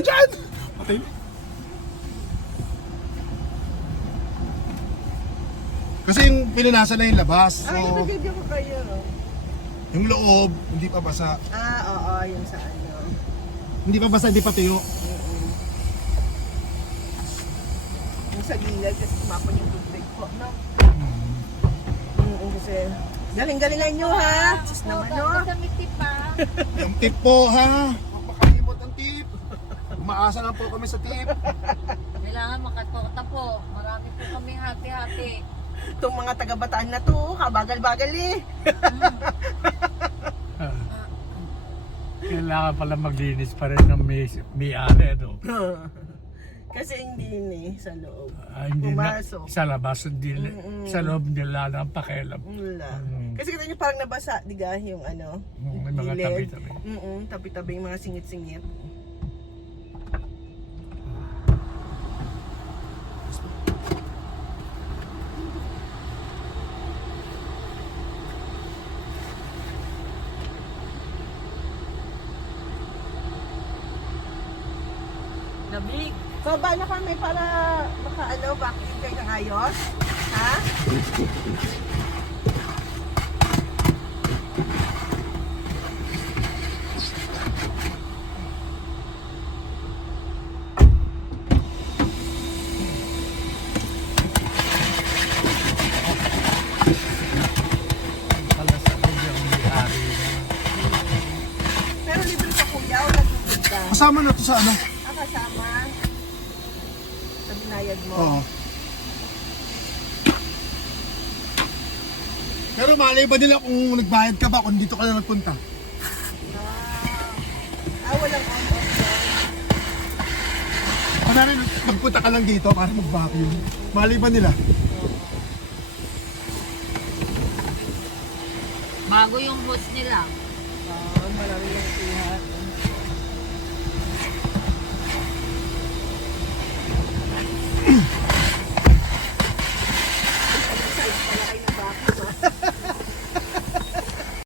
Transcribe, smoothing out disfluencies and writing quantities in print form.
Diyan! Patay. Kasi yung pinunasa na yung labas. So, Nag-video ko kayo. yung loob, hindi pa basa. Oo, yung sa ano. Hindi pa basa, hindi pa tuyo. Yung sa gilid, kasi tumapon yung tubig po, no? Kasi, galing-galingan nyo, ha? Sus naman, no? Yung tip po, ha? Mapakalimot ang tip. Umaasa lang po kami sa tip. Kailangan makatota po. Marami po kami hati-hati. Itong mga taga-Bataan na to, kabagal-bagal eh. Kailangan pala maglinis pa rin ng may-ari, ano? Kasi hindi eh, sa loob. Hindi na, Pumasok. sa labas, hindi, sa loob nila ng pakialam. Wala. Kasi kita nyo parang nabasa, diga, yung ano, May mga gilid. tabi-tabi. Tabi-tabi yung mga singit-singit. Lamig. So, ba na kami para vacuum kayo ng ayos? Ha? Pala sa loob yung may-ari na. Pero libre ka kuya, wala tubig ka. Kasama na to sa ano? Kasama. Sa binayad mo. Oo. Pero malay ba nila kung nagbayad ka ba kung dito ka na nagpunta? Walang on-off yan. Kunwari magpunta ka lang dito para mag-vacuum. Malay ba nila? Bago yung host nila. Marami